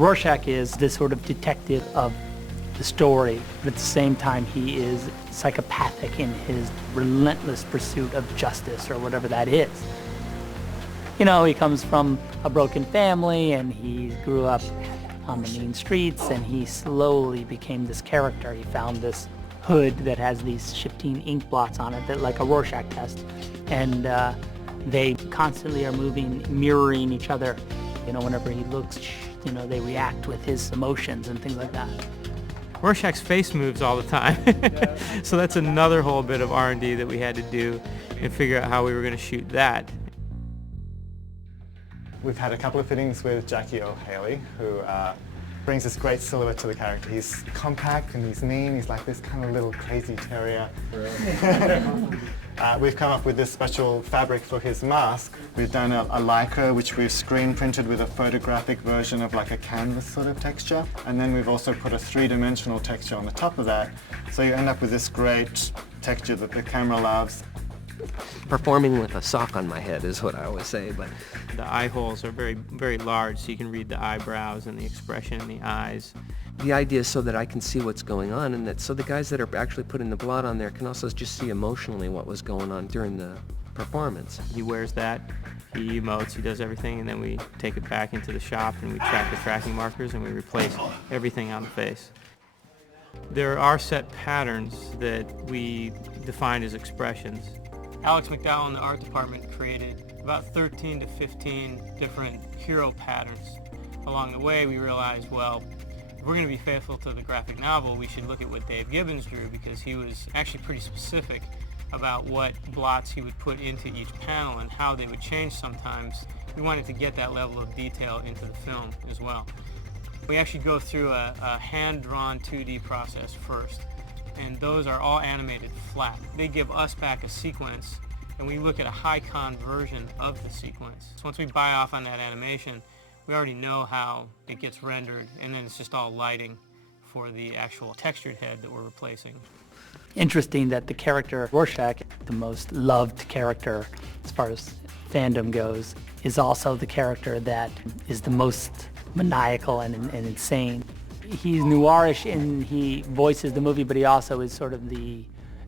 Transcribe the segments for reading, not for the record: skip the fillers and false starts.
Rorschach is this sort of detective of the story, but at the same time he is psychopathic in his relentless pursuit of justice, or whatever that is. You know, he comes from a broken family and he grew up on the mean streets, and he slowly became this character. He found this hood that has these 15 ink blots on it, that like a Rorschach test, and they constantly are moving, mirroring each other. You know, whenever he looks, you know, they react with his emotions and things like that. Rorschach's face moves all the time. So that's another whole bit of R&D that we had to do and figure out how we were going to shoot that. We've had a couple of fittings with Earle Haley, who brings this great silhouette to the character. He's compact and he's mean. He's like this kind of little crazy terrier. We've come up with this special fabric for his mask. We've done a lycra, which we've screen printed with a photographic version of like a canvas sort of texture. And then we've also put a three-dimensional texture on the top of that. So you end up with this great texture that the camera loves. Performing with a sock on my head is what I always say, but the eye holes are very, very large, so you can read the eyebrows and the expression in the eyes. the idea is so that I can see what's going on, and that so the guys that are actually putting the blot on there can also just see emotionally what was going on during the performance. He wears that, he emotes, he does everything, and then we take it back into the shop and we track the tracking markers and we replace everything on the face. There are set patterns that we define as expressions. Alex McDowell in the art department created about 13 to 15 different hero patterns. Along the way, we realized, well, if we're going to be faithful to the graphic novel, we should look at what Dave Gibbons drew, because he was actually pretty specific about what blots he would put into each panel and how they would change sometimes. We wanted to get that level of detail into the film as well. We actually go through a hand-drawn 2D process first, and those are all animated flat. They give us back a sequence, and we look at a high-con version of the sequence. So once we buy off on that animation, we already know how it gets rendered, and then it's just all lighting for the actual textured head that we're replacing. Interesting that the character Rorschach, the most loved character as far as fandom goes, is also the character that is the most maniacal and insane. He's noirish and he voices the movie, but he also is sort of the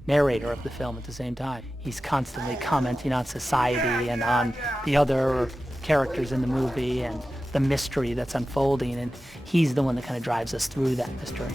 narrator of the film at the same time. He's constantly commenting on society and on the other characters in the movie and the mystery that's unfolding, and he's the one that kind of drives us through that mystery.